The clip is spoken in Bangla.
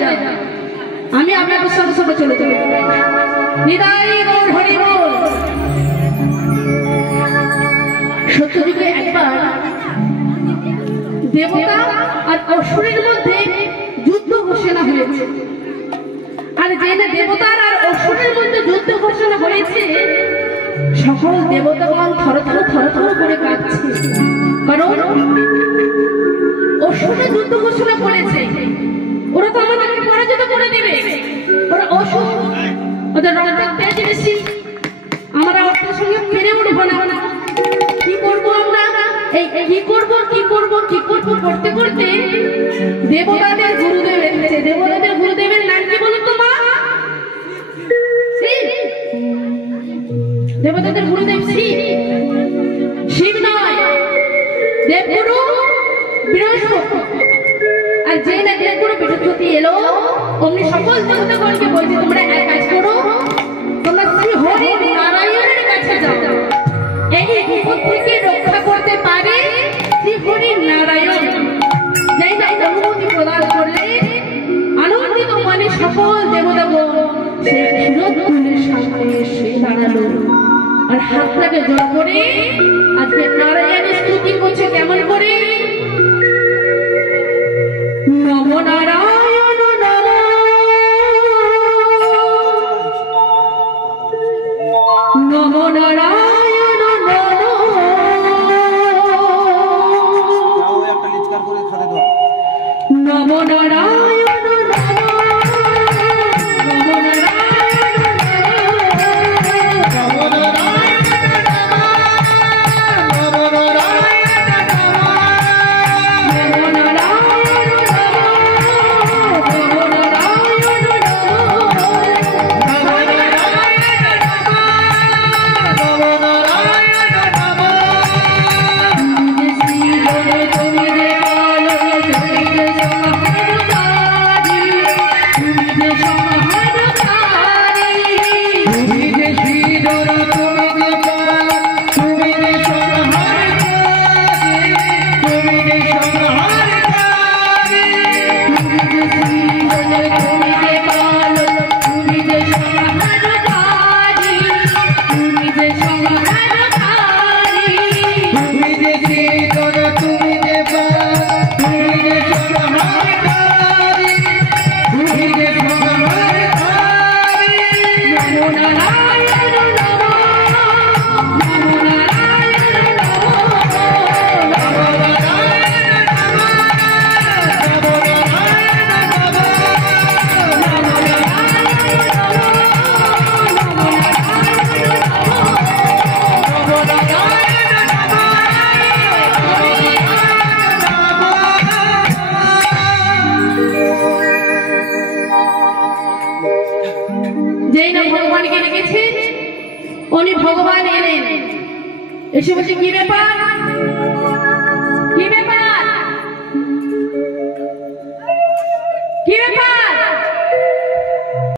চলে যান, আমি আপনাদের সঙ্গে সঙ্গে চলে যাব। নিতাই গৌর হরি বল। সত্যযুগে একবার দেবতা আর অসুরের মধ্যে যুদ্ধ ঘোষণা হয়েছে। আর যেটা দেবতার আর অসুরের মধ্যে যুদ্ধ ঘোষণা হয়েছে, সকল দেবতাগণ থরথর থরথর করে কাঁপছে। কারণ অসুরের যুদ্ধ ঘোষণা করেছে, ওরা তো আমাদেরকে পরাজিত করে দিবে। ওরা অসুর, ওদের রক্তের তেজ বেশি, আমরা ওদের সঙ্গে পেরে উঠবো না। কি করবো আমরা? এই কি করবো কি করবো কি করবো করতে করতে দেবতাদের গুরুদেব এসেছে। দেবতাদের গুরুদেবের নাম কি বলুন তো মা? দেবতাদের গুরুদেব শিব। শিব নয়, দেবগুরু বৃহস্পতি। আর যে না দেবগুরু বৃহস্পতি এলো, অমনি সকল দেবতাগণকে বলছে তোমরা এক কাজ করো, তোমরা শ্রী হরি নারায়ণের কাছে যাও। এই বিপদ থেকে রক্ষা করতে পারে শ্রী হরি নারায়ণ। যেই না অনুমতি প্রদান করলে আনন্দিত মনে সকল দেবতাগণ সেই ক্ষীরোদপুরের সামনে এসে দাঁড়ালো আর হাতটাকে জোর করে আজকে নারায়ণের স্তুতি করছে। কেমন করে? নম নারায়ণ নম, নম নারায়ণ নম, নম নারায়ণ ভগবান এলেন। এসে বলছে কি ব্যাপার, কি ব্যাপার, কি ব্যাপার?